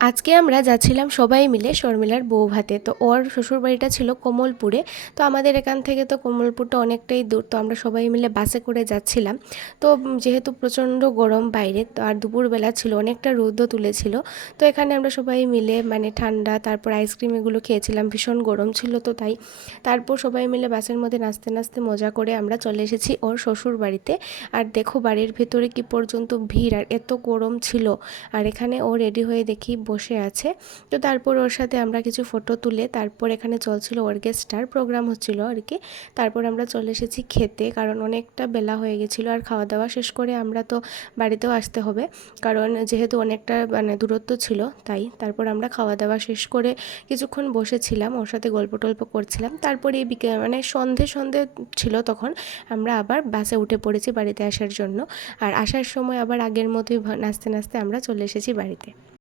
আজকে আমরা যাচ্ছিলাম সবাই মিলে শর্মিলার বৌভাতে। তো ওর শ্বশুরবাড়িটা ছিল কমলপুরে। তো আমাদের এখান থেকে তো কমলপুরটা অনেকটাই দূর, তো আমরা সবাই মিলে বাসে করে যাচ্ছিলাম। তো যেহেতু প্রচণ্ড গরম বাইরে, তো আর দুপুরবেলা ছিল, অনেকটা রোদও তুলেছিল। তো এখানে আমরা সবাই মিলে মানে ঠান্ডা, তারপর আইসক্রিম এগুলো খেয়েছিলাম, ভীষণ গরম ছিল তো তাই। তারপর সবাই মিলে বাসের মধ্যে নাচতে নাচতে মজা করে আমরা চলে এসেছি ওর শ্বশুর বাড়িতে। আর দেখো বাড়ির ভেতরে কি পর্যন্ত ভিড়, আর এত গরম ছিল। আর এখানে ও রেডি হয়ে দেখি বসে আছে। তো তারপর ওর সাথে আমরা কিছু ফটো তুলে তারপর এখানে চলছিল অর্কেস্ট্রার প্রোগ্রাম হচ্ছিল আর কি। তারপর আমরা চলে এসেছি খেতে, কারণ অনেকটা বেলা হয়ে গেছিলো। আর খাওয়া দাওয়া শেষ করে আমরা তো বাড়িতেও আসতে হবে, কারণ যেহেতু অনেকটা মানে দূরত্ব ছিল তাই। তারপর আমরা খাওয়া দাওয়া শেষ করে কিছুক্ষণ বসেছিলাম, ওর সাথে গল্প টল্প করছিলাম। তারপরে এই বিকেল মানে সন্ধে সন্ধে ছিল তখন, আমরা আবার বাসে উঠে পড়েছি বাড়িতে আসার জন্য। আর আসার সময় আবার আগের মতোই নাচতে নাচতে আমরা চলে এসেছি বাড়িতে।